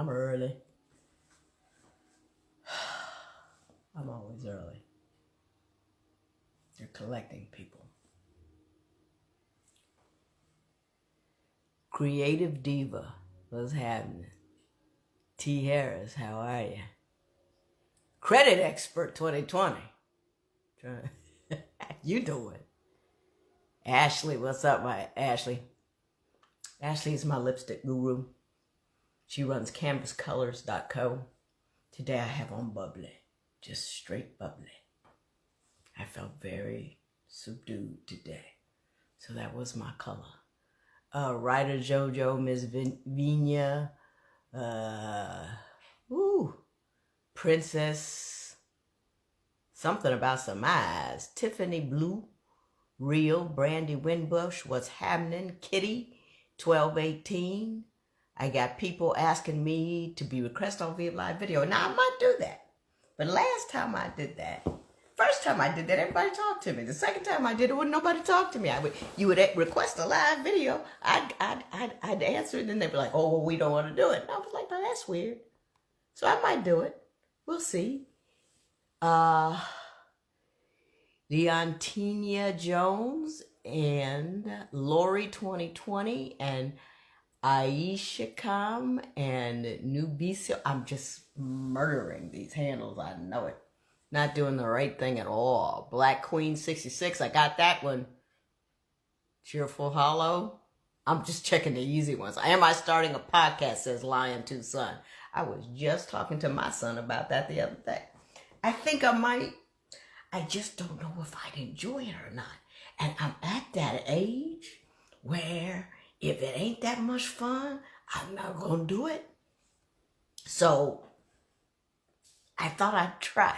I'm early. I'm always early. They're collecting people. Creative Diva, what's happening? T. Harris, how are you? Credit Expert 2020. How you doing? Ashley, what's up, my Ashley? Ashley is my lipstick guru. She runs canvascolors.co. Today I have on bubbly, just straight bubbly. I felt very subdued today, so that was my color. Writer JoJo, Miss Vina, Princess, something about some eyes, Tiffany Blue, Real, Brandy Winbush, what's happening, Kitty, 1218. I got people asking me to be requested on via live video. Now, I might do that. But last time I did that, first time I did that, everybody talked to me. The second time I did it, wouldn't nobody talk to me. You would request a live video. I'd answer it, and then they'd be like, oh, well, we don't want to do it. And I was like, oh, that's weird. So I might do it. We'll see. Leontina Jones and Lori 2020 and Aisha Kam and Nubicio. I'm just murdering these handles. I know it. Not doing the right thing at all. Black Queen 66. I got that one. Cheerful Hollow. I'm just checking the easy ones. Am I starting a podcast, says Lion 2 Son. I was just talking to my son about that the other day. I think I might. I just don't know if I'd enjoy it or not. And I'm at that age where if it ain't that much fun, I'm not going to do it. So I thought I'd try.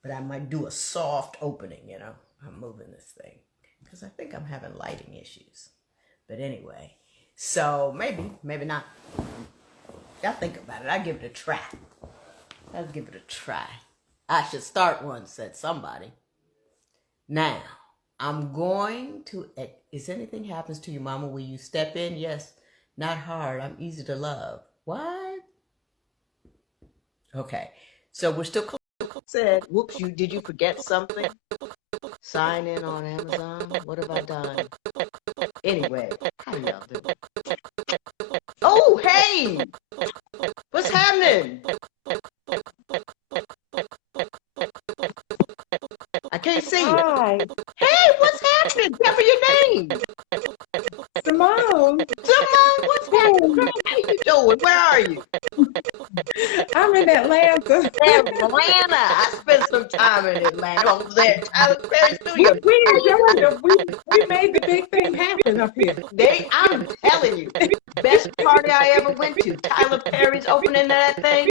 But I might do a soft opening, you know. I'm moving this thing because I think I'm having lighting issues. But anyway, so maybe not. I'll think about it. I'll give it a try. I should start one, said somebody. Now, I'm going to, if anything happens to you, Mama, will you step in? Yes, not hard. I'm easy to love. What? Okay, so we're still said, whoops, did you forget something? Sign in on Amazon? What have I done? Anyway, how y'all doing? Oh, hey! What's happening? I can't see you. Hi. Hey, what's happening? Tell me your name. Simone. Simone, what's happening? How you doing? Where are you? I'm in Atlanta. Atlanta. I spent some time in Atlanta. I was there. Tyler Perry Studio. We made the big thing happen up here. I'm telling you, best party I ever went to. Tyler Perry's opening that thing.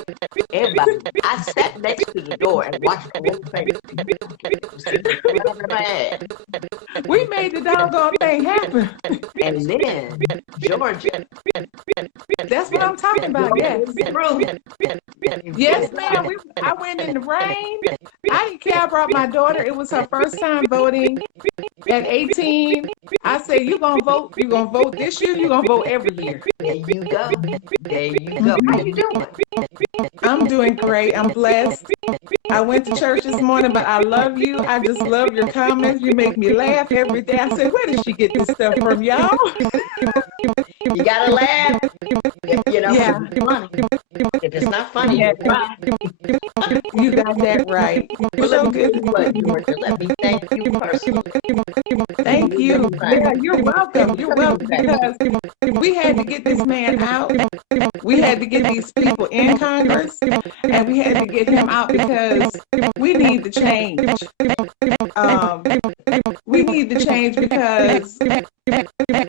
Everybody. I sat next to the door and watched the whole thing. We made the doggone thing happen. And then Georgia. That's what I'm talking about. Yes. Yes, ma'am. I went in the rain. I didn't care. I brought my daughter. It was her first time voting at 18. I said, "You gonna vote? You gonna vote this year? You gonna vote every year?" There you go. How you doing? I'm doing great. I'm blessed. I went to church this morning, but I love you. I just love your comments. You make me laugh every day. I said, where did she get this stuff from, y'all? You gotta laugh. You know, Yeah. if it's not funny, You got that right. You're so good. Let me thank you personally. Thank you. Yeah, you're welcome. You're welcome, because we had to get this man out. We had to get these people in Congress, and we had to get him out because we need to change. We need to change because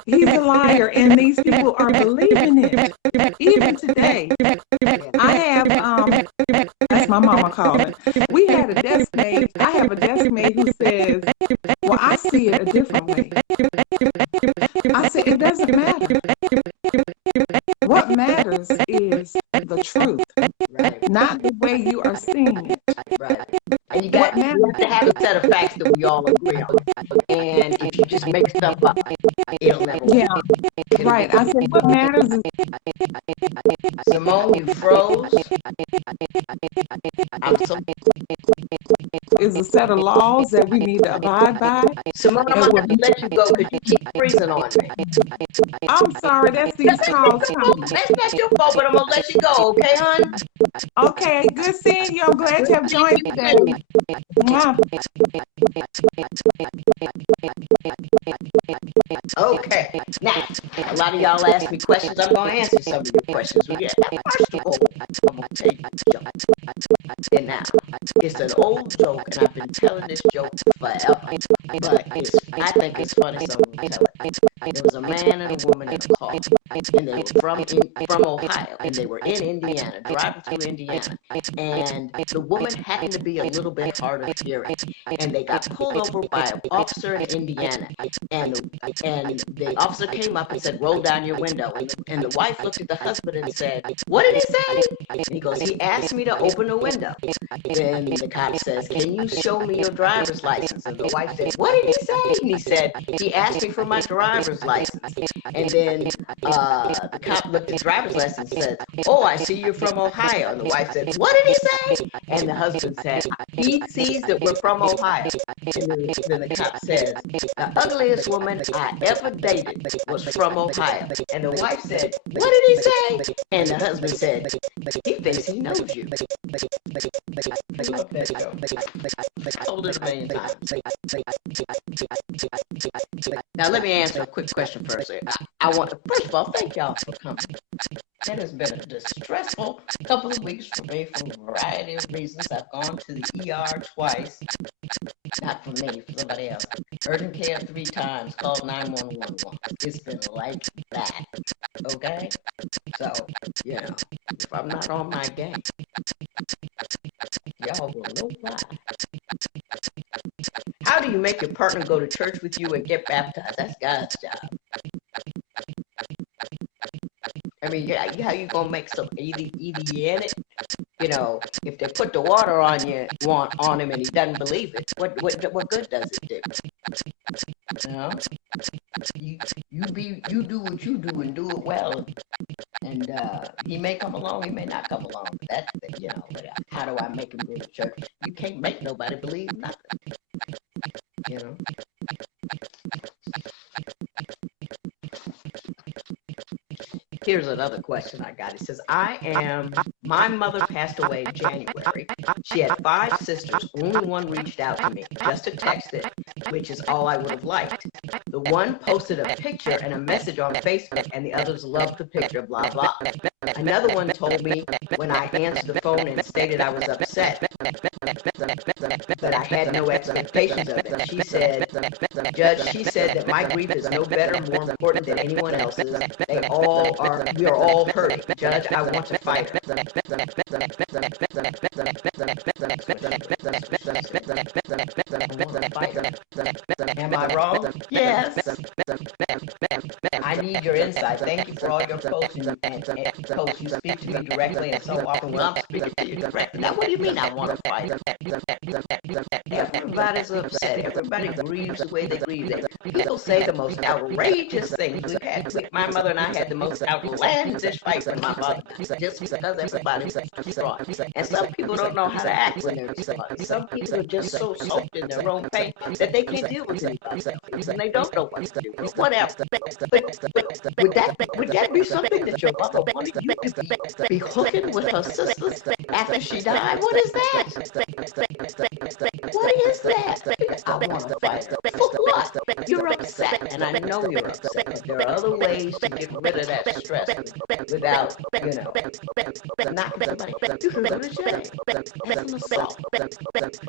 he's a liar, and these people are believing it. Even today, I have, that's my mama calling. We had a desk mate. I have a desk mate who says, well, I see it a different way. I said, it doesn't matter. What matters is the truth, not the way you are seeing it. And you What have to matters? have a set of facts that we all agree on. And if you just make stuff up, it'll never Yeah, work. right. I said, what matters Simone, you froze. I'm so is a set of laws that we need to abide by. Simone, I'm And gonna we're, have to let you go because you keep freezing on me. I'm sorry, that's these That's tall your fault. towers. That's not your fault, but I'm gonna let you go, okay, hon? Okay, good seeing you. I'm glad to have joined you today. Mwah. Okay. Now, a lot of y'all ask me questions. I'm gonna answer some of your questions. First of all, I'm gonna tell you a joke. And now, it's an old joke, and I've been telling this joke forever. But I think it's funny, so I'm gonna tell it. There was a man and a woman in a car, and they were from Ohio, and they were in Indiana, driving through Indiana, and the woman happened to be a little bit hard of hearing, and they got pulled over by an officer in Indiana, and the officer came up and said, "Roll down your window," and the wife looked at the husband and said, "What did he say?" And he goes, "He asked me to open the window." Then the cop says, "Can you show me your driver's license?" And the wife said, "What did he say?" And he said, "He asked me for my driver's license." And then the cop looked at the driver's license and said, "Oh, I see you're from Ohio." And the wife said, "What did he say?" And the husband said, "He sees that we're from Ohio." And then the cop says, "The ugliest woman I ever dated was from Ohio." And the wife said, "What did he say?" And the husband said, "He thinks he knows you." I love that joke. I told it a million times. Now let me answer a quick question first. First of all, thank y'all for coming. It has been a distressful couple of weeks for me for a variety of reasons. I've gone to the ER twice. Not for me, for somebody else. Urgent care 3 times, called 911 once. It's been like that. Okay? So, if I'm not on my game, y'all will know why. How do you make your partner go to church with you and get baptized? That's God's job. I mean, how you gonna make some either you in it? If they put the water on him and he doesn't believe it, what good does it do? You do what you do and do it well, and he may come along, he may not come along. But but how do I make him go to church? You can't make nobody believe nothing. Here's another question I got. It says, my mother passed away in January. She had 5 sisters. Only one reached out to me, just a text it, which is all I would have liked. The one posted a picture and a message on Facebook, and the others loved the picture, blah, blah. Another one told me when I answered the phone and stated I was upset, but I had no expectations of it. She said, she said that my grief is no better, more important than anyone else's. We are all hurting. Judge, I want to fight her. Am I wrong? Yes. I need your insight. Thank you for all your posts and posts. You speak to me directly, and so often when I'm speaking to you directly. Now, what do you mean I want to fight? Everybody's upset. Everybody grieves the way they grieve. People say the most outrageous things. My mother and I had the most outlandish fight with my mother, just because everybody's distraught. And some people don't know how to act when they're distraught. Some people are just so soaked in their own pain that they can't deal with anybody else, and they don't know what to do. Whatever. Would that be something that your mother wanted you to be hooking with her sisters after she died? What is that? What is that? I want to fight her. For what? You're upset, and I know you're upset. There are other ways to get rid of that stress without, knocking somebody. You can go to jail. That's an assault.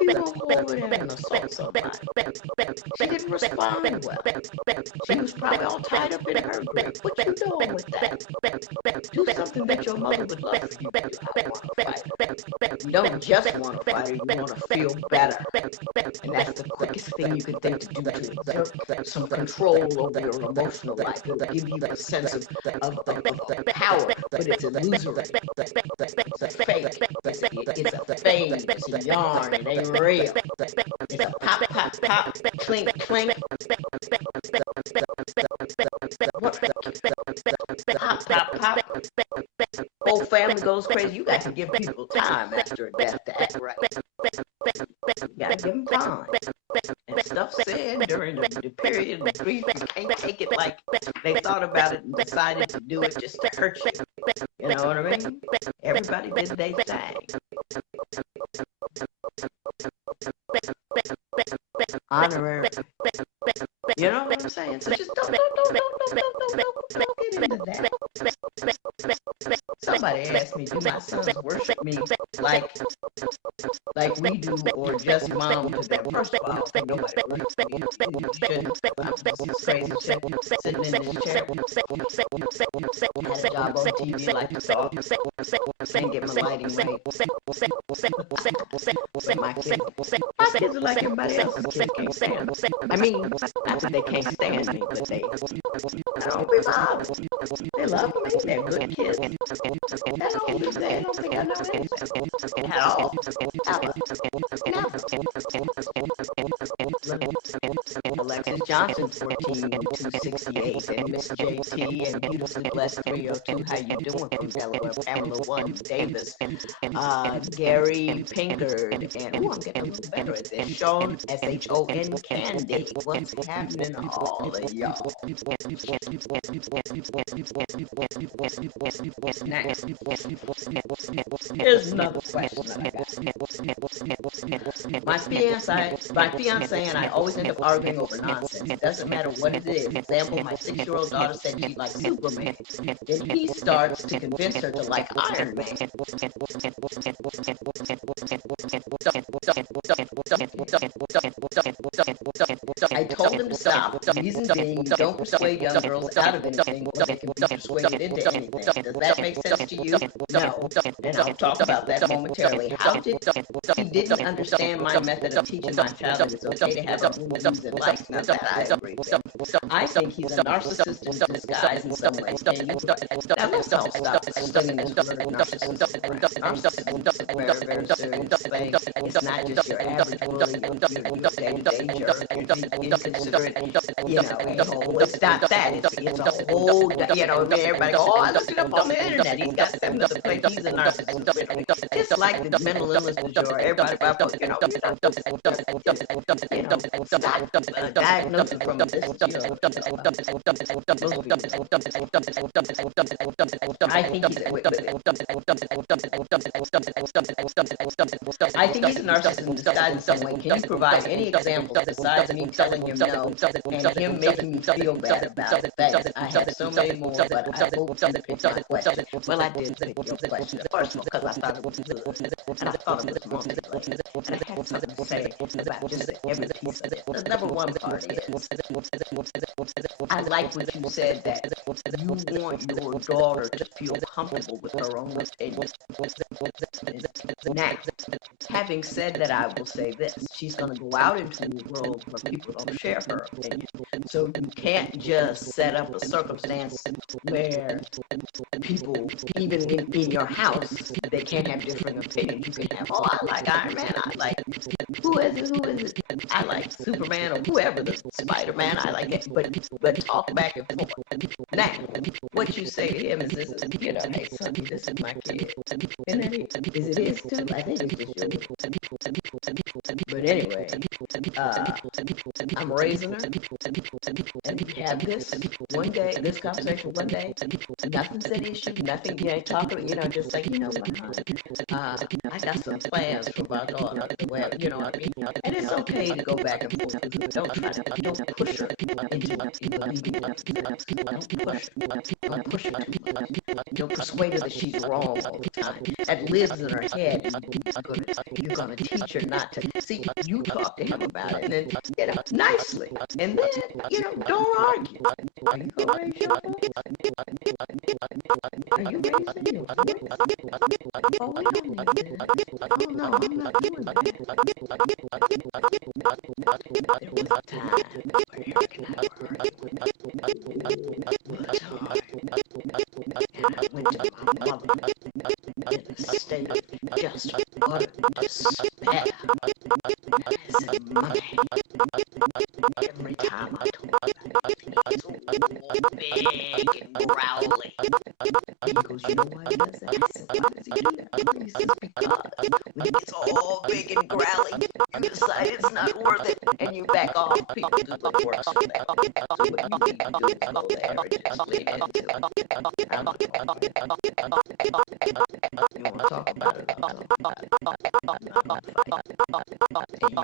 You won't go over there and assault somebody. She didn't respond well. She was probably all tied up in her grief. What you doing with that? Do something that your mother would love for you to do. I want to fight. You don't just want to fight her, you want to feel better. And that's the quickest thing you could think to do to exert some control over your emotional life. It'll give you a sense of power, but it's illusory. It's a fake. It's a phase. It's a yarn. It ain't real. It's a pop, pop, pop, clink, clink. What? Pop, pop, pop. Whole family goes crazy. You got to give people time after a death to act right. You got to give them time. And stuff said during the period of grief, you can't take it like they thought about it and decided to do it just to hurt you. You know what I mean? Everybody did their thing. Honorary. You know what I'm saying? So just don't get into that. Somebody asked me, do my sons worship me like we do, or just mom? Because first of all, nobody worships me. You shouldn't. I'm this crazy chick sitting in this chair. I had a job on TV like this all. Didn't get my lighting right. My kids are like everybody else. Can't stand them. I mean, not that they can't stand me, but they don't be bothered. They love me. They're good kids. That's all you say. I don't think I know anything at all. Alexis Johnson, 14268, and Miss JT, and beautifully blessed 302. How you doing? Pamela 1 Davis, Gary Pinkard, and I'm getting a little better at this. Sean SHON Candy. What's happening, all of y'all? Next. Here's another question that I got. My fiance and I always end up arguing over nonsense. It doesn't matter what it is. Example, my 6-year-old daughter said she likes Superman. Then he starts to convince her to like Iron Man. I told him to stop. The reason being, you don't persuade young girls out of anything or they can be persuaded into anything. Does that make sense to you? No. And I'll talk about that momentarily. He didn't understand my method of teaching my child that it's okay to have a views and likes. Not that I agree with. I think he's a narcissist in disguise in some ways. Now let's all stop explaining this word narcissism. Narcissism, where very serious thing. It's not just your average word you say danger, inconsiderate, it's not that. It's a whole, everybody go, oh, I looked it up on the internet. He's got 7 to play. He's a narcissist. It's like the mental illness disorder. Everybody, diagnosis from this, I think he's a narcissist in disguise in some way. Can you provide any examples besides me telling him no and him making me feel bad about it? Thanks. I have so many more, but I hope you picked my question. Well, I did pick your question first because I thought it was good. And I thought it was wrong. And I had something to say about just every piece of it. The number one part is, I like what you said, that you want your daughter to feel comfortable with her own opinion. Now, having said that, I will say this. She's going to go out into the world where people don't share her opinion. So you can't just set up a circumstance where people, even in your house, they can't have different opinions. You can have, oh, I like Iron Man, I like, who is it? I like Superman or whoever, the Spider-Man, I like it. But talk back and forth. Now, what you say to him is this, hey, son, this is my kid. And then is it his too? I think it's yours. But anyway, I'm raising her. And we have this conversation one day. Nothing's an issue. Nothing, talking, just like, what, I got some plans for my daughter. Well, what I mean? And it's okay to go back and forth. Don't push her into Don't push her. Don't persuade her that she's wrong all the time. That lives in her head. You're going to teach her not to. See, you talk to him about it, and then, nicely. And then, don't argue. Are you raising your voice? Oh, wait a minute. Oh, no, I'm not doing that. There was a time I went to my mother in a state of just utter despair. I said, Mother, every time I talk about it, he's so big and growly. He goes, you know why he does that? I said, why does he do that? He says, because when he gets all big and growly, you decide it's not worth it, and you back off. People do the worst for that. So what you need to do is go there and just lean into it. I'm not talking about it. You want to talk about it, I'll talk about it. I'm not fighting. And you're not going to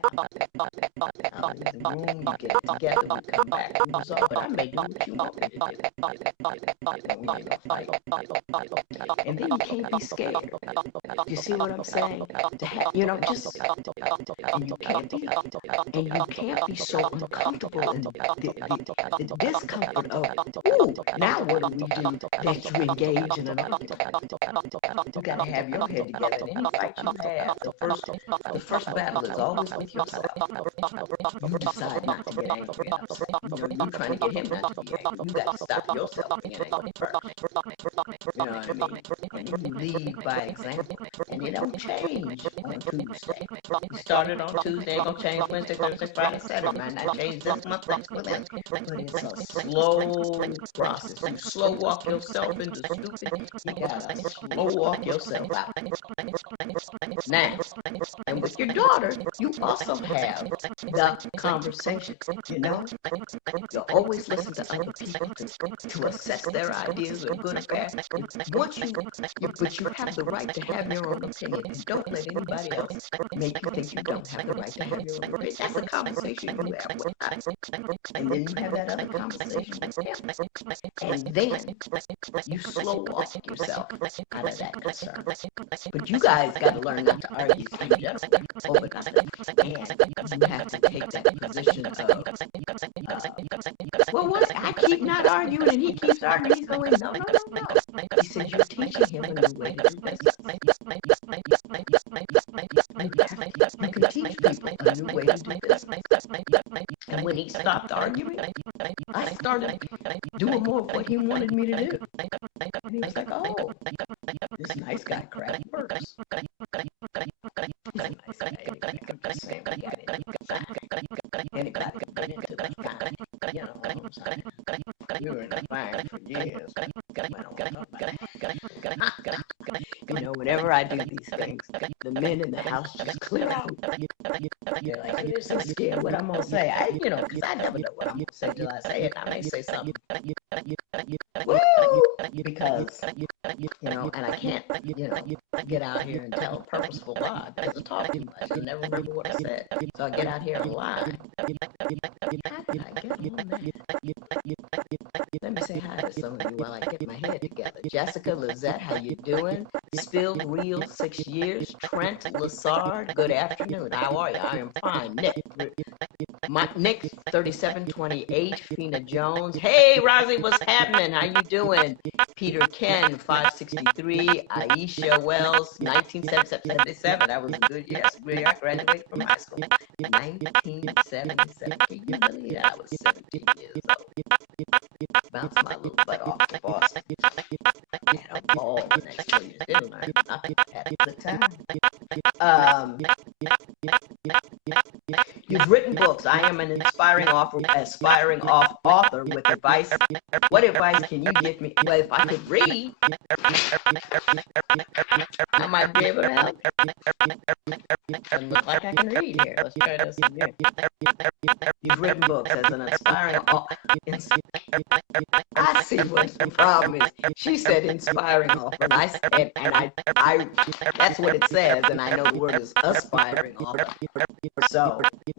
get out of the room, you get it together, we come back and resolve it. I may do what you want me to do. And then you can't be scared. You see what I'm saying? To have, you know, just and you can't be so uncomfortable in the discomfort of, ooh, now what do we do that you engage in another time? You gotta have your head together. And any fight you have, the first battle is always with yourself. You decide not to get angry. You're trying to get him not to get angry. You got to stop yourself from getting angry first. You know what I mean? And you lead by example. And you don't change on Tuesday. You started on Tuesday, ain't gonna change Wednesday, Thursday, Friday, Saturday. Might not change this month, next month. But it's a slow process. You slow walk yourself into stupid. You gotta slow walk yourself out. Now, and with your daughter, you also have the conversation. You know, you always listen to other people to assess their ideas are good or bad. But you have the right to have your own opinion, and don't let anybody else make you think you don't have the right to have your own opinion. That's a conversation you have with us, and then you have that other conversation with him, and then you slow walk yourself out of that concern. But you guys got to learn not to argue over this, and you have to take that position of, well, what? I keep not arguing, and he keeps arguing. He's going, no, no, no, no. He said, you're teaching him a new way to do this. You can teach people a new way to do this. And when he stopped arguing, I started doing more of what he wanted me to do. And he was like, oh, this nice guy crap works. And it got into the fire. You know what I'm saying? We were in the fire for years. You know, whenever I do these things, the men in the house just clear out. You're like, you're so scared what I'm going to say. Because I never know what I'm going to say till I say it. I may say something. Woo! Because, and I can't, get out here and tell a purposeful lie. It doesn't talk too much. You never remember what I said. So I get out here and lie. Let me say hi to some of you while I get my head together. Jessica, Lizette, how you doing? Spilled Wheel, 6 years. Trent, Lassard, good afternoon. How are you? I am fine. Nick, 3728. Fina Jones. Hey, Rosie, what's happening? How you doing? Peter Ken, 563. Aisha Wells, 1977. That was a good year. I graduated from high school. 1977. Can you believe that? I was 17 years old. Bounced my little butt off the boss. Had a ball the next 2 years. Didn't I? Had a good time. You've written books. I am an aspiring author with advice. What advice can you give me? Well, if I could read, I might be able to help. Doesn't look like I can read here. Let's try this again. You've written books as an aspiring author. I see what the problem is. She said inspiring author, and I that's what it says, and I know the word is aspiring author. So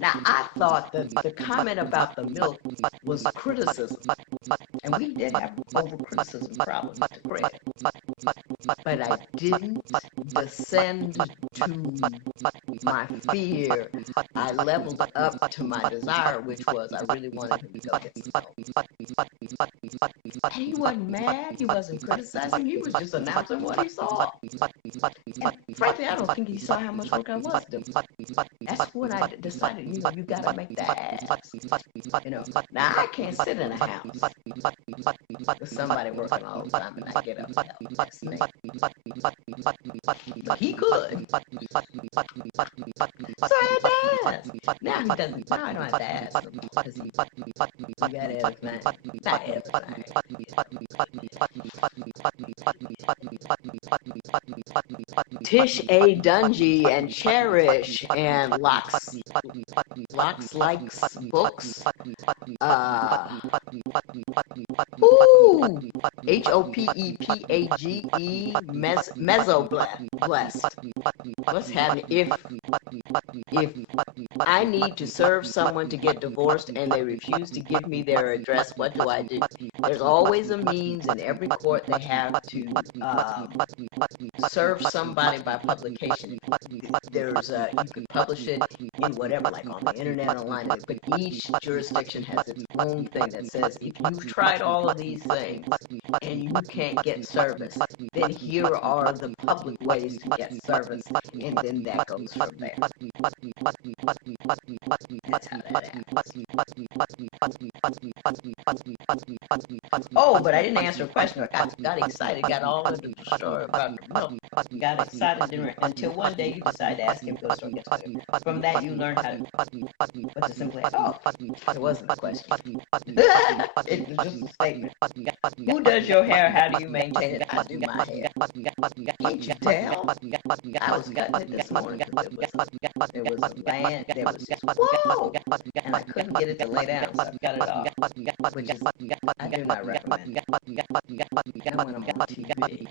Now, I thought that the comment about the milk was criticism, and we did have over criticism problems with the bread, but I didn't descend to my fear. I leveled up to my desire, which was I really wanted him to go get some milk. And he wasn't mad. He wasn't criticizing. He was just announcing what he saw. And frankly, I don't think he saw how much work I was doing. That's when I decided, you gotta make the ass. Now I can't sit in a house with somebody working all the time and I get up and tell him that's me. But he could. So I had to ask. Now he doesn't. Now I don't have to ask him because you gotta everything. Not everything. Tish A. Dungy and Cherish and Locks Likes Books. Hopepagee, Mesoblessed. Let's have it. If I need to serve someone to get divorced and they refuse to give me their address, what do I do? There's always a means in every court they have to serve somebody by publication. There's you can publish it in whatever, like on the internet, online, but each jurisdiction has its own thing that says if you've tried all of these things and you can't get service, then here are the public ways to get service, and then that goes from there. That's how that happens. Oh, but I didn't answer a question. I got excited, got all into the story about the milk. Got excited until one day you decided to ask him to go to the From that, you learned how to what's a simple answer. Oh, it wasn't a question. It was just a statement. Who does your hair? How do you maintain it? I do my hair. Can't you tell? I was cutting it this morning. There was a band. There was whoa, and I couldn't get it to lay down, so I got it off. Which is, I do not recommend it. And when I'm on TV,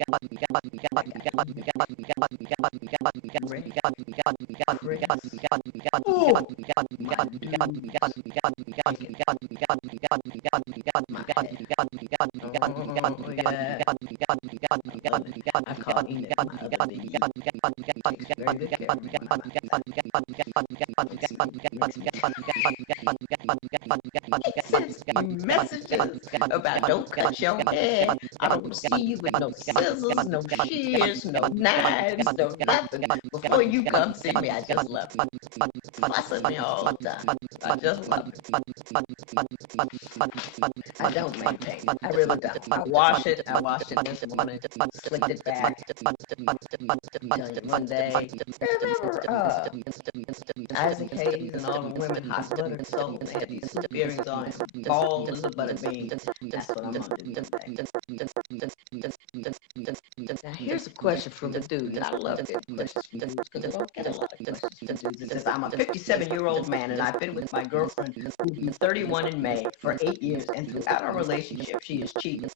messages about don't cut your hair. I don't see you with no scissors, no shears, no knives, no nothing. Before you come see me, I just love you. Fussing me all the time. I just love it. I don't maintain it. I really don't. I wash it this morning, slicked it back, done it one day. Remember, Isaac Hayes and all the women hot buttered soul, they had these soup earrings on it, balls and the butter beans. That's what I'm gonna do today. Now here's a question from the dude, and I love this question from dudes because I don't get a lot of questions from dudes. It says, I'm a 57-year-old man and I've been with my girlfriend who will be 31 in May for 8 years, and throughout our relationship she is cheating.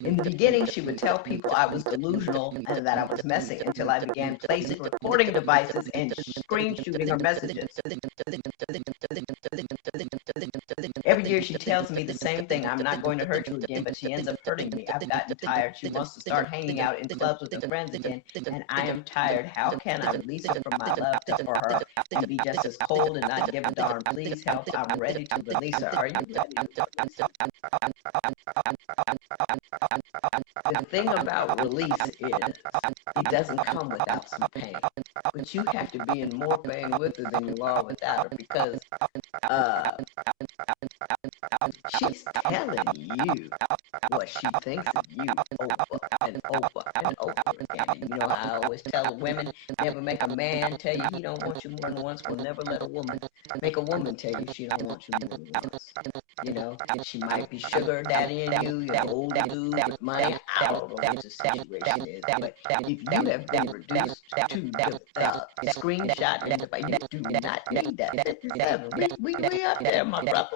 In the beginning, she would tell people I was delusional and that I was messing until I began placing recording devices and screen shooting her messages. Every year she tells me the same thing, I'm not going to hurt you again, but she ends up hurting me. I've gotten tired. She wants to start hanging out in clubs with her friends again, and I am tired. How can I release her from my love for her and be just as cold and not give a darn? Please help. I'm ready to release her. Are you ready? The thing about release is it doesn't come without some pain, but you have to be in more pain with her than you are without her, because she's telling you what she thinks of you over and over and over again. You know, I always tell women, never make a man tell you he don't want you more than once. Will never let a woman make a woman tell you she don't want you more than once. You know, and she might be be sugar daddying you, you're an older dude with money. I don't know what the situation is, but if you have been reduced to screenshot, you do not need that 57. We up there, my brother.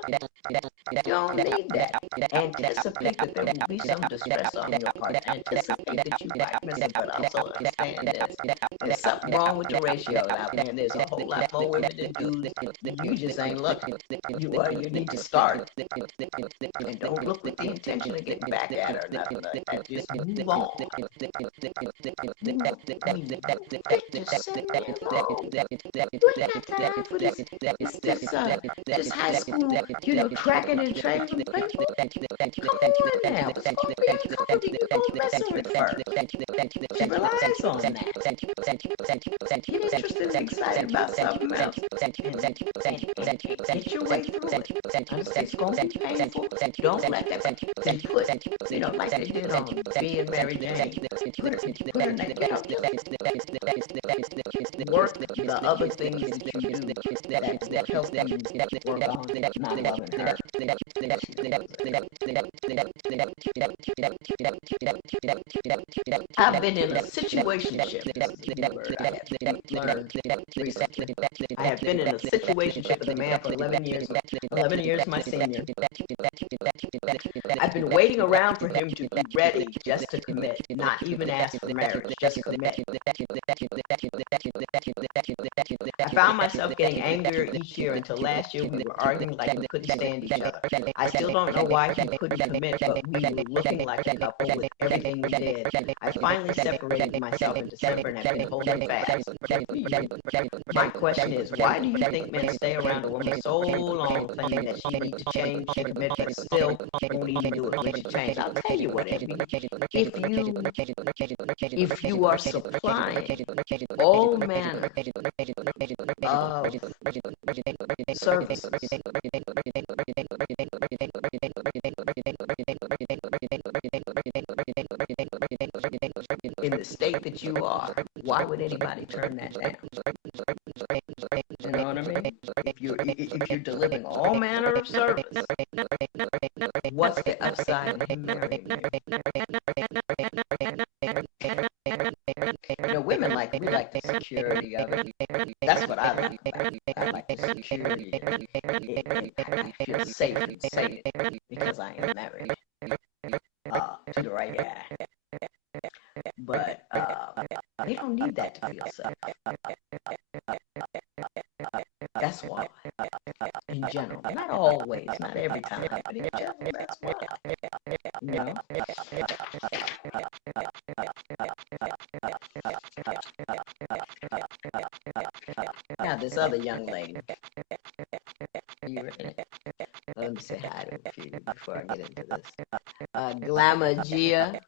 You don't need that. Anticipate that there will be some distress on your part. Anticipate that you might miss it, but also understand this. There's something wrong with the ratios out there. There's a whole lot more women than dudes. You just ain't looking. You need to start. And don't look with the intention of getting back at her or nothing like that. Just move on. This high school, tracking and training people. Come on now. What's going on? You go messing with first. She relies on that. Get interested and excited about something else. Get your way through it. It's going to be painful. Don't let that put, like they did on Being Mary Jane. Put her neck out. Work the other things that you do that help you work on not loving her. I've been in a situationship. I have been in a situationship with a man for 11 years. 11 years my senior. I've been waiting around for him to be ready just to commit, not even ask for marriage, just commit. I found myself getting angrier each year until last year we were arguing like we couldn't stand each other. I still don't know why he couldn't commit, but we were looking like a couple with everything we did. I finally separated myself in December and have been holding fast. My question is, why do you think men stay around a woman so long claiming that she needs to change, commit, but still won't even do it when she changes? I'll tell you what, if you are supplying all manner of services in the state that you are, why would anybody turn that down? You know what I mean? If you're delivering all manner of service, what's the upside of marrying? Women we like the security of it. That's what I like. I like the security. I feel safe because I am married to the right guy. But they don't need that to feel safe. That's why, in general, not always, not every time, but in general, that's why. Now, this other young lady, you ready? Let me say hi to a few before I get into this. Glamagia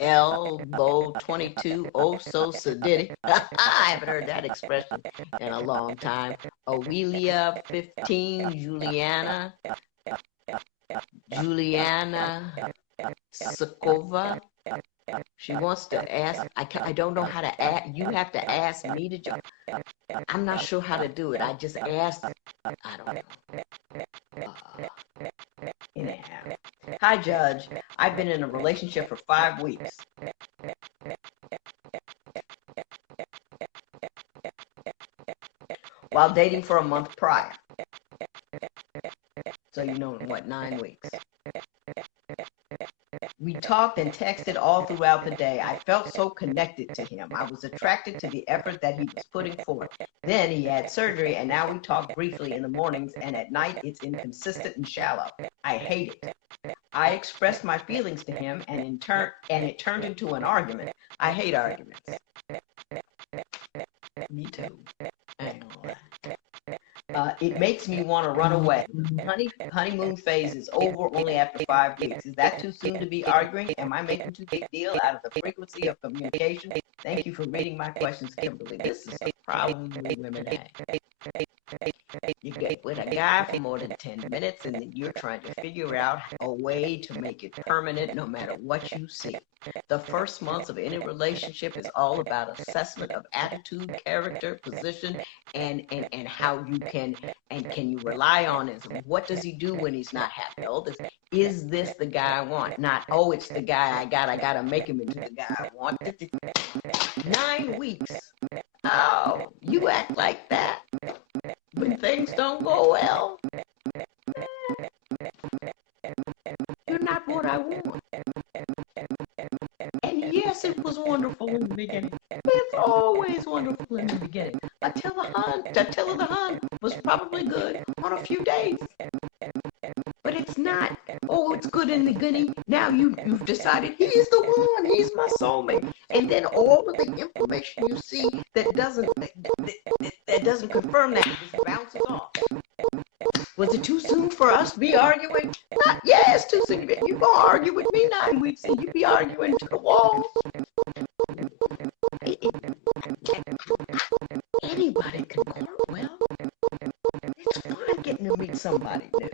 Elbow 22, oh so sedity. I haven't heard that expression in a long time. Awelia 15, Juliana Sokova. She wants to ask. I don't know how to ask. You have to ask me to join. I'm not sure how to do it. I just asked. I don't know. Anyhow. Hi, Judge. I've been in a relationship for 5 weeks. While dating for a month prior. So 9 weeks. We talked and texted all throughout the day. I felt so connected to him. I was attracted to the effort that he was putting forth. Then he had surgery, and now we talk briefly in the mornings, and at night it's inconsistent and shallow. I hate it. I expressed my feelings to him, and it turned into an argument. I hate arguments. Me too. It makes me want to run away. Honeymoon phase is over only after 5 weeks. Is that too soon to be arguing? Am I making too big a deal out of the frequency of communication? Thank you for reading my questions, Kimberly. This is probably women have. You get with a guy for more than 10 minutes and then you're trying to figure out a way to make it permanent no matter what you see. The first months of any relationship is all about assessment of attitude, character, position, and how you can and can you rely on him. What does he do when he's not happy? Oh, is this the guy I want? Not, oh, it's the guy I gotta make him into the guy I want. 9 weeks. Oh, you act like that when things don't go well. You're not what I want. And yes, it was wonderful in the beginning. It's always wonderful in the beginning. Attila the Hun was probably good on a few days. But it's not, oh, it's good in the beginning. Now you've decided he's the one, he's my soulmate. And then all of the information you see that doesn't confirm that, it just bounces off. Was it too soon for us to be arguing? Not, yeah, it's too soon. You're going to argue with me 9 weeks and you be arguing to the wall. Anybody can court well. It's fun getting to meet somebody new.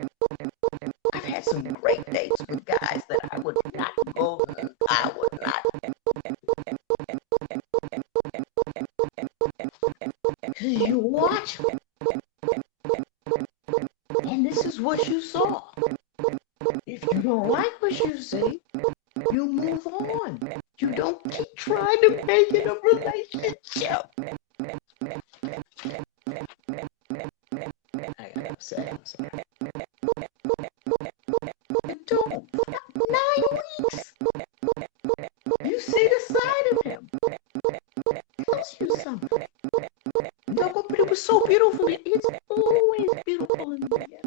I've had some great dates with guys that I would not go, I would not. You watch them. And this is what you saw. If you don't like what you see, you move on. You don't keep trying to make it a relationship. I got upset. I'm sorry. Don't. 9 weeks. You see the side of him. Tells you something. Don't go, but it was so beautiful. It's always beautiful in the beginning.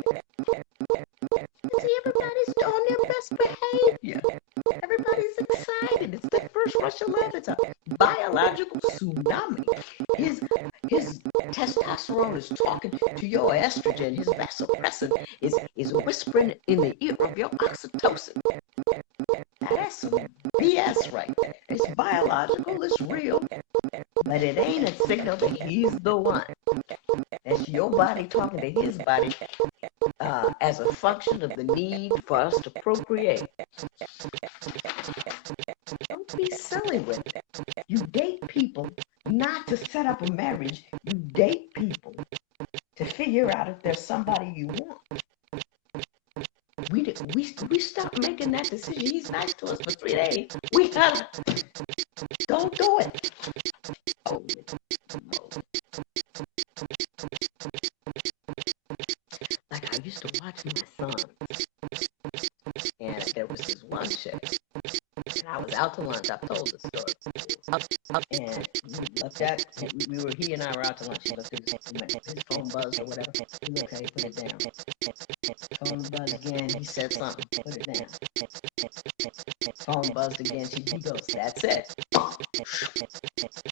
See, everybody's on their best behavior. Everybody's excited. It's the first rush of love. It's a biological tsunami. His testosterone is talking to your estrogen. His vasopressin is whispering in the ear of your oxytocin. That's some BS right there. It's biological, it's real, but it ain't a signal that he's the one. That's your body talking to his body as a function of the need for us to procreate. Don't be silly with it. You date people not to set up a marriage. You date people to figure out if there's somebody you want. We stopped making that decision. He's nice to us for 3 days. We gotta, don't do it. Oh, like I used to watch my son, and there was this one chick, and I was out to lunch. I've told this story. And he and I were out to lunch. His phone buzzed or whatever. Okay, put it down. Phone buzzed again. He said something. Put it down. Phone buzzed again. He goes, that's it.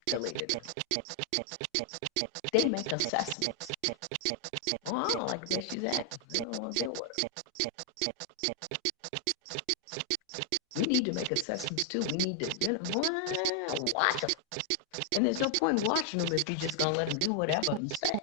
Deleted. They make assessments. Oh, I don't like the way she's acting. I don't want to deal with her. We need to make assessments too. We need to, watch them. And there's no point in watching them if you're just going to let them do whatever and say.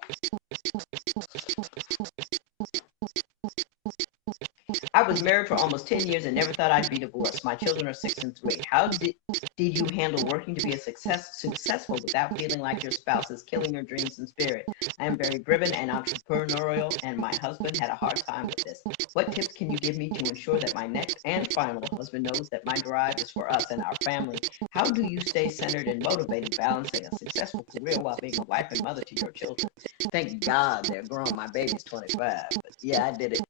I was married for almost 10 years and never thought I'd be divorced. My children are 6 and 3. How did you handle working to be successful without feeling like your spouse is killing your dreams and spirit? I am very driven and entrepreneurial, and my husband had a hard time with this. What tips can you give me to ensure that my next and final husband knows that my drive is for us and our family? How do you stay centered and motivated, balancing a successful career while being a wife and mother to your children? Thank God they're grown. My baby's 25. But yeah, I did it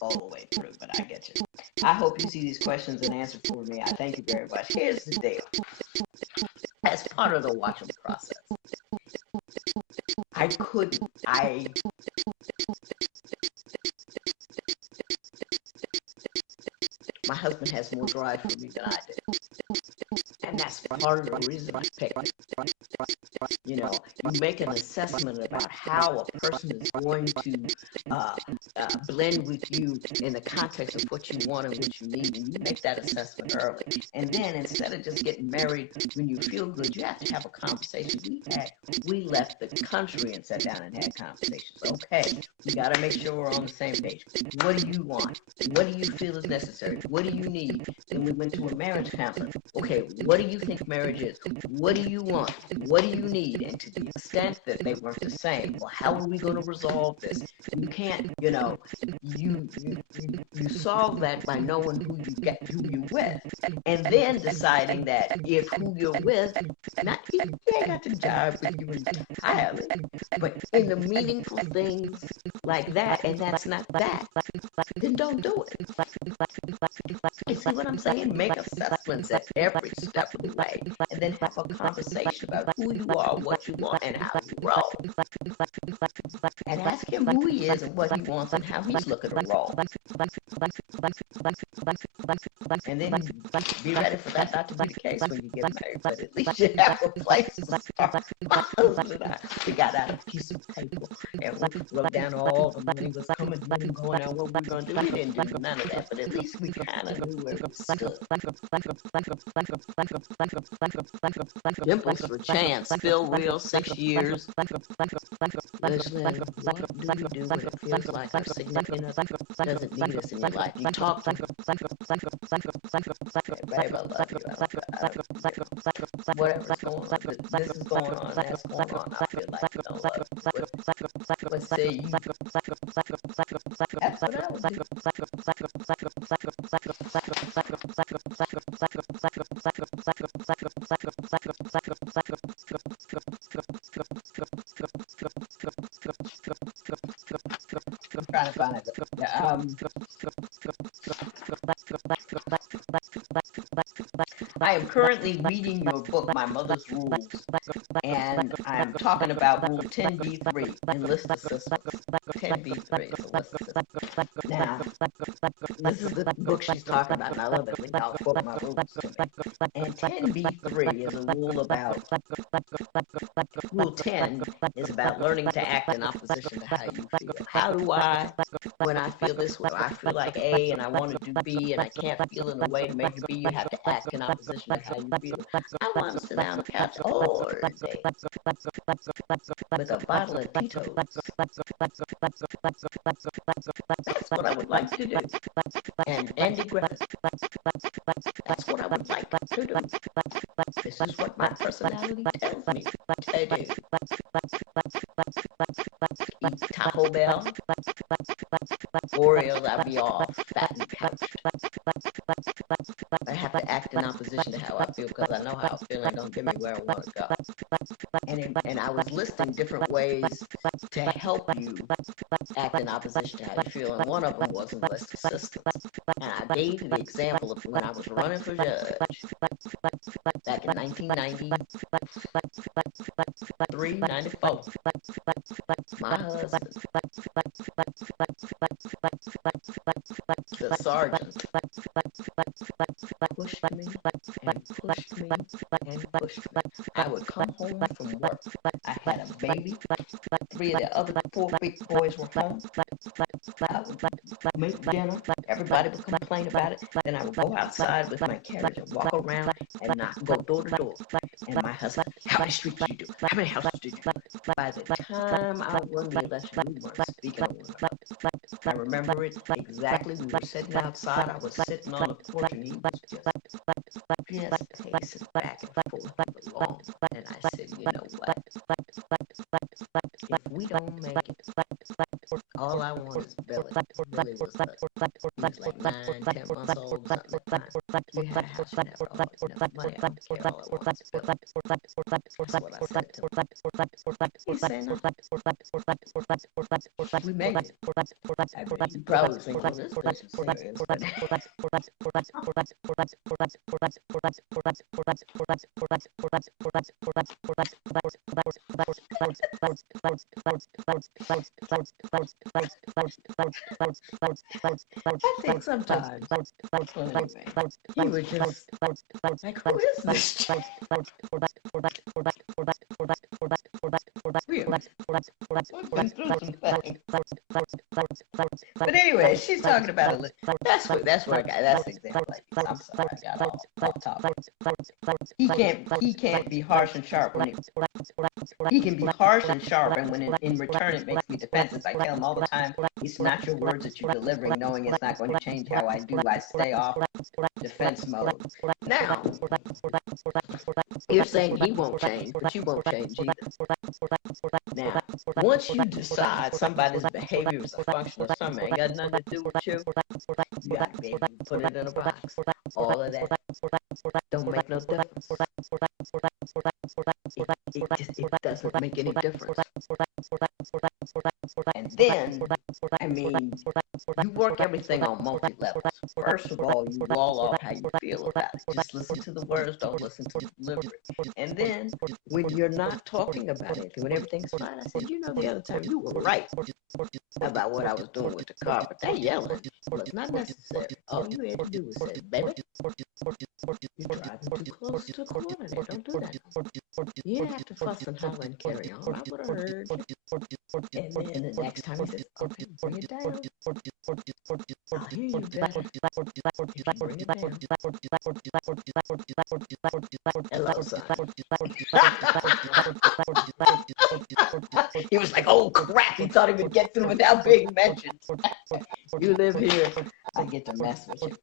all the way through, but I get you. I hope you see these questions and answers for me. I thank you very much. Here's the deal. As part of the watching process, my husband has more drive for me than I do. And that's part of the reason I picked him. You know, you make an assessment about how a person is going to blend with you in the context of what you want and what you need, and you make that assessment early. And then instead of just getting married when you feel good, you have to have a conversation. We left the country and sat down and had conversations. Okay, we got to make sure we're on the same page. What do you want? What do you feel is necessary? What do you need? Then we went to a marriage counselor. Okay, what do you think marriage is? What do you want? What do you need? And to the extent that they weren't the same, well, how are we going to resolve this? You can't, you solve that by knowing who you're with, and then deciding that if who you're with, not you ain't got to jive with you entirely, but in the meaningful things like that, and that's not that, then don't do it. You see what I'm saying? Make assessments at every step of the way, and then have a conversation about who you are, what you want, and how you roll. And ask him who he is and what he wants and how he's looking to roll. And then be ready for that not to be the case when you get married, but at least you have a place to start. My husband and I, we got out a piece of paper and we wrote down all the money was coming in and going out, what we were going to do. We didn't do none of that, but at least we kind of knew where we stood. Dimples for chance, Phil Real, 6 years. Listen, what do you do when it feels like our significant other doesn't need us in your life? You talk to babe, I love you. Whatever's going on, this is going on, that's going on. I feel like you don't love me. But say you. That's what I would do. I'm trying to find it. I am currently reading your book, My Mother's Rules, and I'm talking about Rule 10b-3, enlist assistance. 10b-3 is enlist assistance. Now, this is the book she's talking about, and I love it when y'all quote my rules to me. And 10b-3 is a rule about, Rule 10 is about learning to act in opposition to how you feel. How do I, when I feel this way, I feel like A and I want to do B and I can't feel in a way to make it B, you have to act in opposition to how you feel. I want to sit down on the couch all day with a bottle of Tito's. That's what I would like to do. And Andy Griffith, that's what I would like to do. This is what my personality tells me to do. Eat Taco Bell, Oreos, I'll be all fat and pouched. I have to act in opposition to how I feel because I know how I feel and don't get me where I want to go. And I was listing different ways to help you act in opposition to how you feel, and one of them was enlist assistance. And I gave you the example of when I was running for judge back in 1993, 94. My husband, the sergeant, pushed me and pushed me and pushed me. I would come home from work. I had a baby. 3 of the other 4 big boys were home. I would make dinner. Everybody would complain about it. Then I would go outside with my carriage and walk around and not go door to door. And my husband, how many streets did you do? How many houses did you do? By the time I won the election, we weren't speaking of one another. I remember it exactly. We were sitting outside. I was sitting on the porch and he was just pacing back and forth along. And I said, you know what? If we don't make it, all I want is Billy. Billy was like 9, 10 months old, something like that. You had a house, you never always enough money. I don't care, all I want is Billy. That's what I said to him. He said, no. We made it. I mean, you probably think, well, this bitch is serious, but I think sometimes, anyway, he was just like, who is this chick? We've been through some things. But anyway, she's talking about it. That's where I got that's the example. I'm sorry, I got off topic. He can't be harsh and sharp when he can be harsh and sharp, and when in return it makes me defensive. I tell him all the time, it's not your words that you're delivering, knowing it's not going to change how I do. I stay off defense mode. Now, you're saying he won't change, but you won't change either. Now, once you decide somebody's behavior is a function of something, ain't got nothing to do with you, you got to be able to put it in a box. All of that don't make no difference. It doesn't make any difference. And then, I mean, you work everything on multi-levels. First of all, you wall off how you feel about it. Just listen to the words, don't listen to the delivery. And then, when you're not talking about it, when everything's fine, I said, the other time you were right about what I was doing with the car, but that yelling was not necessary. All you had to do was say, baby, you're driving too close to the corner there. Don't do that. You didn't have to fuss and holler and carry on. I would have heard you. And then the next time he says, okay, bring it down. I'll hear you better. If you bring it down. Hello, son. He was like, oh crap, he thought he would get through without being mentioned. You live here, I get to mess with you.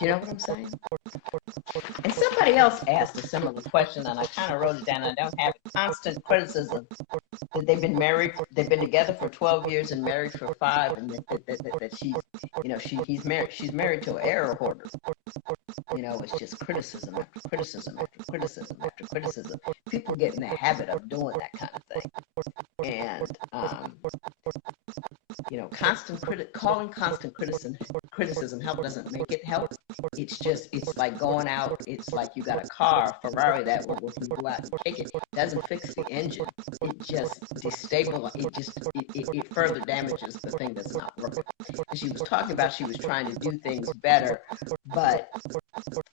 You know what I'm saying? And somebody else asked a similar question, and I kind of wrote it down. I don't have constant criticism that they've been together for 12 years and married for 5, and that she's married to an error hoarder. It's just criticism after criticism after criticism after criticism. People get in the habit of doing that kind of thing. And, calling constant criticism help doesn't make it help. It's like going out. It's like you got a car, Ferrari, that will, if you go out and kick it, doesn't fix the engine. It just destabilizes. It further damages the thing that's not working. And she was talking about she was trying to do things better, but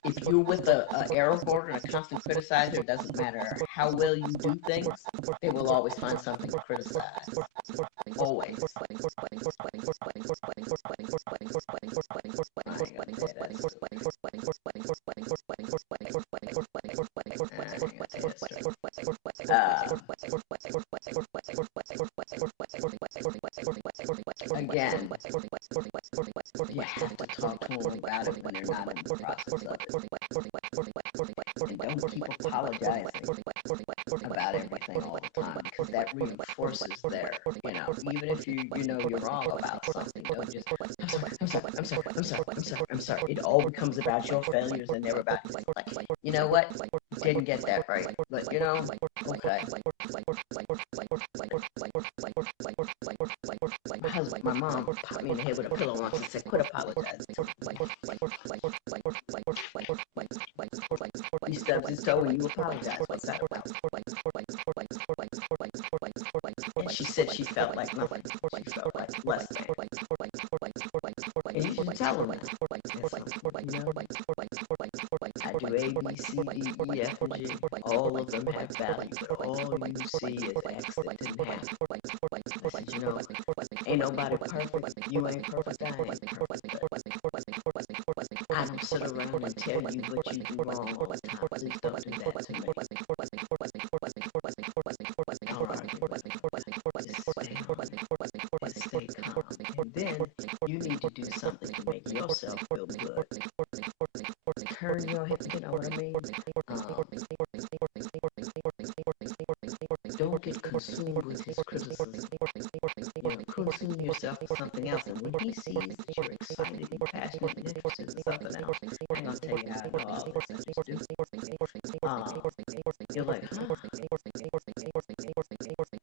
if you're with an error boarder and a constant criticizer, it doesn't matter how well you do things, they will always find something to criticize. Always. Again, you have to talk to them about it when they're not in the process of it. And don't keep apologizing about everything all the time, because that reinforces even if you're wrong about something, don't just, I'm sorry. It all becomes about your failures and never about you know what? Didn't get that right. But okay. My mom popped me in the head with a pillow once and said, quit apologizing. You stubbed his toe and you apologize. What's that about? And she said she felt like nothing. She felt like less than. And you should tell her that. I do A, B, C, D, E, F, and G. All of them have value, but all you see is X that didn't happen. Ain't nobody perfect. You ain't perfect. I ain't perfect. I don't sit around and tell you what you do wrong all the time. Please don't do that to me. Stay calm. And then you need to do something to make yourself feel good. Turn your head, you know what I mean? Don't get consumed with his criticism. Consume yourself with something else. And when he sees that you're excited and passionate and interested in something else, he's going to take out all the things you do. You're like,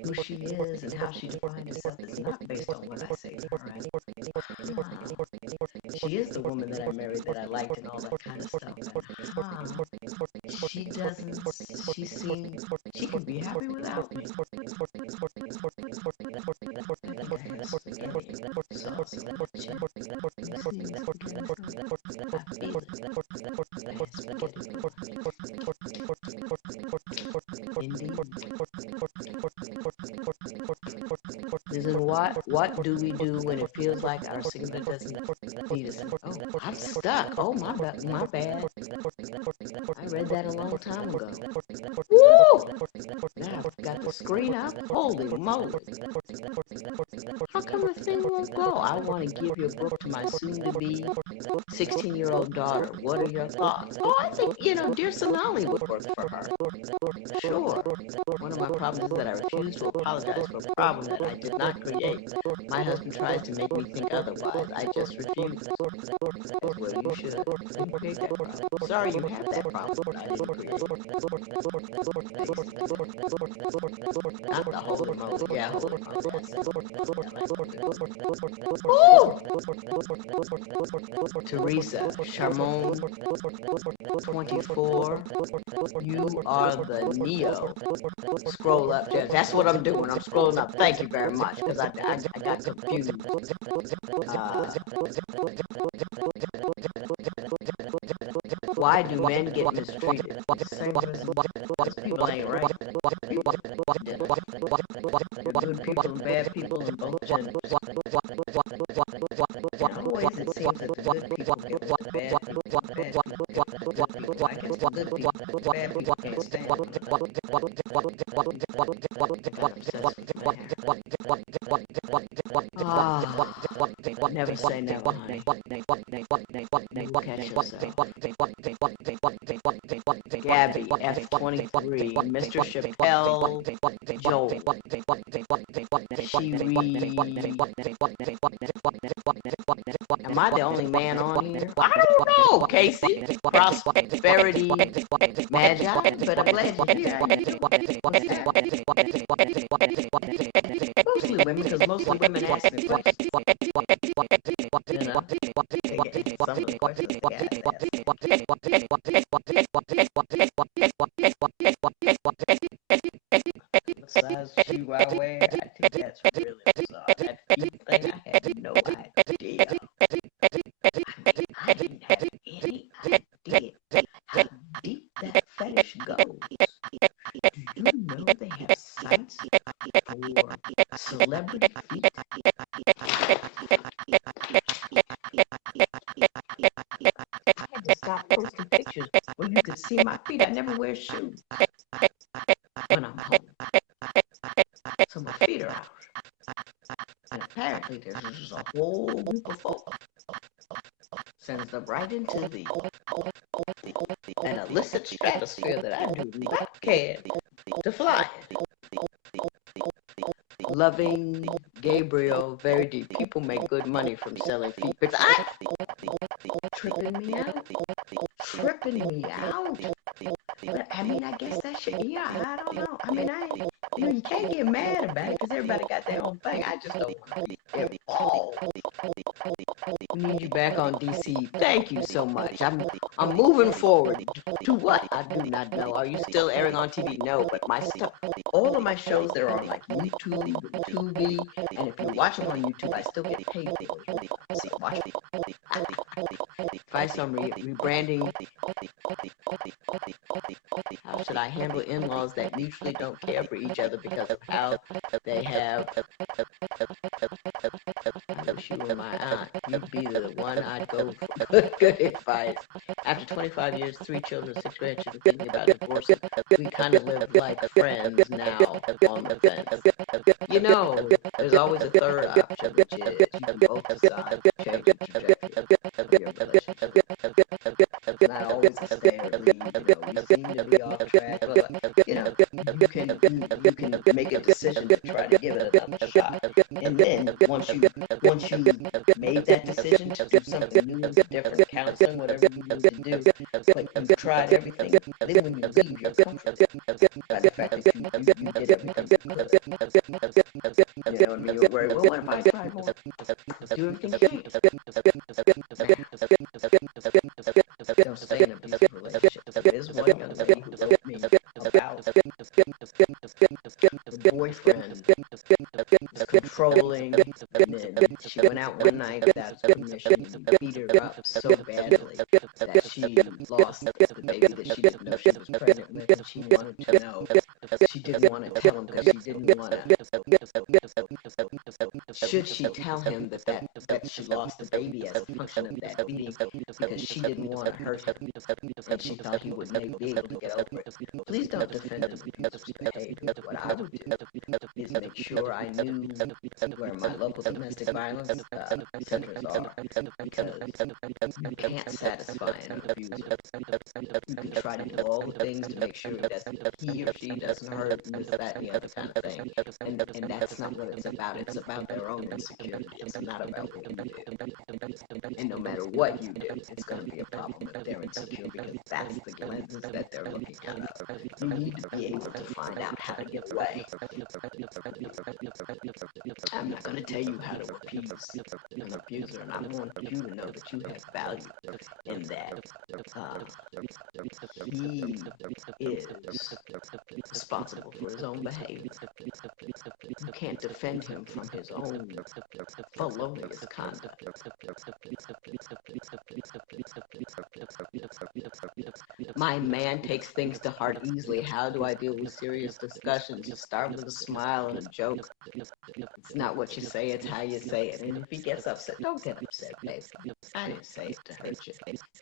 who she is and how she defines herself is not based on what I say to her. She is the woman that I married that I liked and all that kind of stuff. She doesn't, she can be happy without me. Then what do we do when it feels like our significant doesn't need us? Oh, I'm stuck. Oh, my bad. I read that a long time ago. Woo! Now I've got the screen up. Holy moly. How come this thing won't go? I want to give your book to my soon-to-be 16-year-old daughter. What are your thoughts? Oh, I think, Dear Sonali would work for her. Sure. One of my problems is that I refuse to apologize for a problem that I did not create. My husband tries to make me think otherwise. I just refuse. Well, you should. You create that problem. Sorry you have that problem, but I didn't create it. Not the holy moly. Yeah, holy moly. Teresa, Charmone, 24. You are the Neo. Scroll up there. That's what I'm doing. I'm scrolling up. Thank you very much, because I got confused. Why do men get mistreated? People ain't right. Good people and bad people and both genders. Always it seems that the good people get the bad people. I guess the good people, the bad people can't stand never say never, honey. Catch yourself. Gabby, F23, Mr. Chappelle, Joel, Am I the only man on here? I don't know, Casey. Prosperity, Magi, but I'm glad you're here. Mostly women, because mostly women ask me questions. Some of the questions the size shoe I wear, I think that's really bizarre. That feet thing, I had no idea. I didn't have any idea how deep that fetish goes. Do you know they have sites for celebrity feet? I had to stop posting pictures where you could see my feet. I never wear shoes when I'm home. So my feet are out. And apparently there's just a whole group of folks sends them right into the an illicit stratosphere that I do not care to fly. Loving Gabriel, very deep. People make good money from selling feet, but tripping me out. But, I mean, I guess that's I don't know. I mean, you can't get mad about it because everybody got their own thing. I just don't agree. We need you back on DC. Thank you so much. I'm moving forward. To what? I do not know. Are you still airing on TV? No, but my stuff, all of my shows, they're on like YouTube, Tubi, and if you watch them on YouTube, I still get paid for it. See, watch it. Advice on rebranding. How should I handle in-laws that mutually don't care for each other because of how they have? I wish you were my aunt. You'd be the one I'd go for. Good advice. After 25 years, 3 children, 6 grandchildren, thinking about divorce, we kind of live like friends now on the fence. There's always a third option, which is you can both decide to change the trajectory of your relationship. It's not always the standard. You seem to be off track, but you can make a decision to try to give it another shot. And then once you made that decision to do something new, different, counseling, whatever you need to do, but you've tried everything. Then when you leave, you're comforted by the fact that you did everything. And you're worried, well, what if I try more? Do everything changed. Don't stay in a abusive relationship. There's one young lady who wrote me about The boyfriend was controlling, and then she went out one night without his permission and beat her up so badly that she lost the baby that she didn't know she was pregnant with, and she wanted to know. She didn't want to tell him because she didn't want to. Should she tell him that she lost the baby as a function of that beating because she didn't want to hurt him and she thought he would maybe be able to get over it? Please don't defend his behavior. What I would do is make sure I knew where my local domestic violence centers are, because you can't satisfy an abuser. You can try to do all the things to make sure that he or she doesn't hurt and this, that, and the other kind of thing. And that's not what it's about. It's about their own insecurity. It's not about what you do. And no matter what you do, it's going to be a problem if they're insecure, because that's the lenses that they're looking at. You need to be able to find out how to get away. I'm not going to tell you how to appease an abuser, and I want you to know that you have value in that. He is responsible for his own behavior. You can't defend him from his own felonious conduct. My man takes things to heart easily. How do I deal with serious discussions? Just start with a smile and a joke. It's not what you say, it's how you say it. And if he gets upset, don't get upset, baby. I didn't say it to hurt you.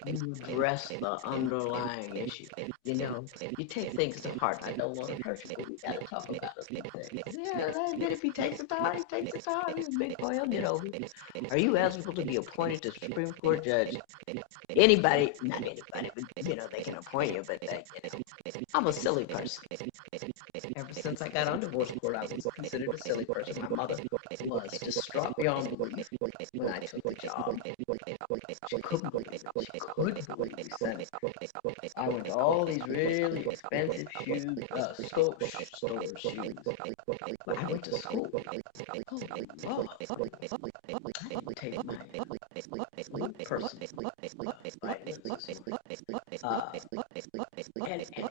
You address the underlying issue. You know, you take things to heart. I don't want to hurt you, but we got to talk about a few things. Yeah, and then if he takes it to heart, he takes it to heart. He's a big boy, he'll get over it. Are you eligible to be appointed to Supreme Court judge? Anybody, not anybody, but, you know, they can appoint you, but I'm a silly person. Ever since I got on divorce court, I was considered a silly person. My mother was distraught beyond belief when I took the job. She couldn't believe it. She couldn't believe it. I went to all these really expensive shoes, store shoes. But I went to school. Oh, Lord. I didn't take my personal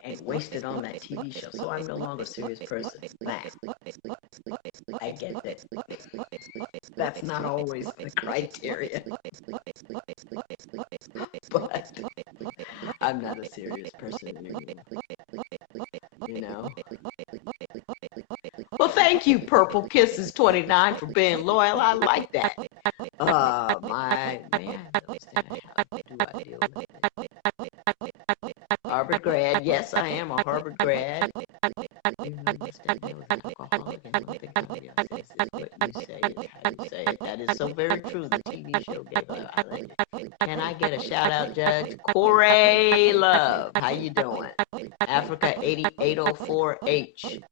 and wasted on that TV show. So I'm no longer a serious person. I get that. That's not always the criteria. But I'm not a serious person anymore. You know? Well, thank you, Purple Kisses 29, for being loyal. I like that. My man, how do I deal with it? Harvard grad. Yes, I am a Harvard grad. That is so very true. The TV show gave us. Can I get a shout out, Judge? Corey Love. How you doing? Africa 8804H.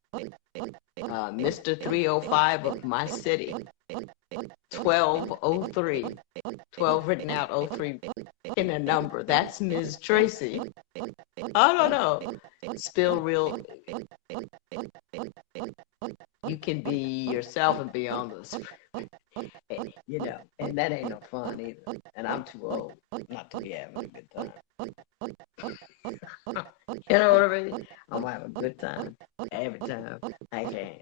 Mr. 305 of my city. 1203. 12 written out, 03 in a number. That's Ms. Tracy. I don't know. Still real. You can be yourself and be on the screen. You know, and that ain't no fun either. And I'm too old not to be having a good time. You know what I mean? I'm having a good time every time I can.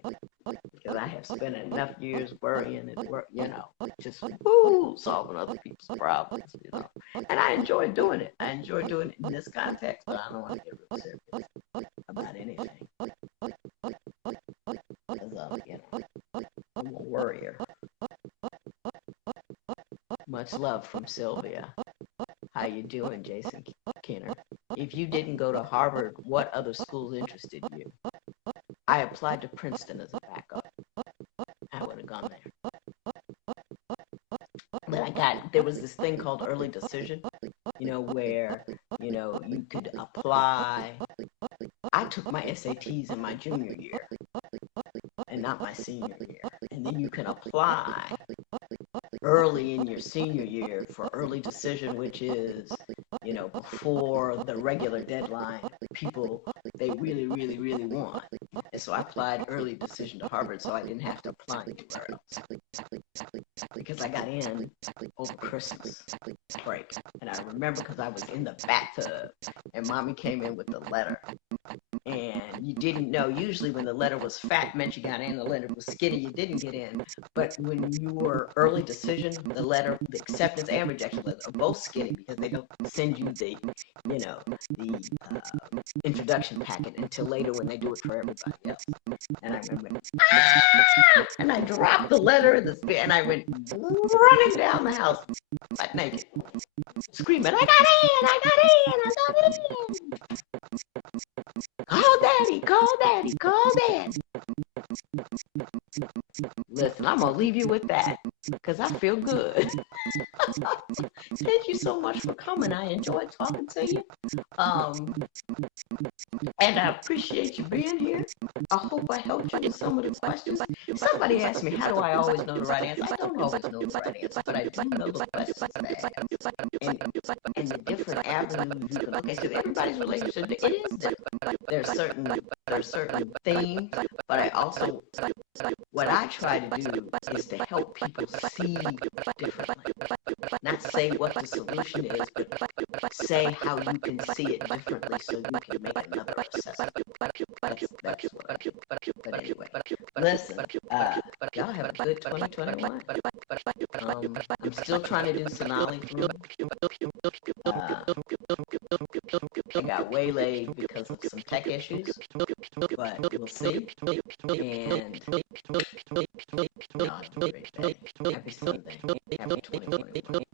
Because I have spent enough years worrying and you know, just solving other people's problems, you know. And I enjoy doing it. I enjoy doing it in this context, but I don't want to get real serious about anything. Because, you know, I'm a worrier. Much love from Sylvia. How you doing, Jason Kinner? If you didn't go to Harvard, what other schools interested you? I applied to Princeton as a backup. I would have gone there. But there was this thing called early decision, you know, where, you know, you could apply. I took my SATs in my junior year and not my senior year. And then you can apply early in your senior year for early decision, which is, you know, before the regular deadline, people they really, really, really want. And so I applied early decision to Harvard, so I didn't have to apply anywhere else. Because I got in over Christmas break. And I remember because I was in the bathtub, and Mommy came in with the letter. and you didn't know. Usually when the letter was fat meant you got in, the letter was skinny, you didn't get in. But when you were early decision, the letter, the acceptance and rejection letter are both skinny because they don't send you the, the introduction packet until later when they do it for everybody else. And I remember, and I dropped the letter in the spit, and I went running down the house, butt naked, screaming, I got in, I got in, I got in. Call daddy, call daddy, call daddy. Listen, I'm gonna leave you with that because I feel good. Thank you so much for coming. I enjoyed talking to you. And I appreciate you being here. I hope I helped you with some of the questions. Somebody asked me, how do I always know the right answer? I don't always know the right answer, but I do know the questions to ask. And the different avenues you can look at. Because everybody's relationship, it is different. There's certain themes, but I also, what I try to do is to help people see differently. Not say what the solution is, but say how you can see it differently so you can make another assessment. That's what. But anyway, listen, y'all have a good 2021. I'm still trying to do Sonali through. I got waylaid because of some tech issues, but we'll see. And y'all have a great day. Happy Sunday. Happy 2021.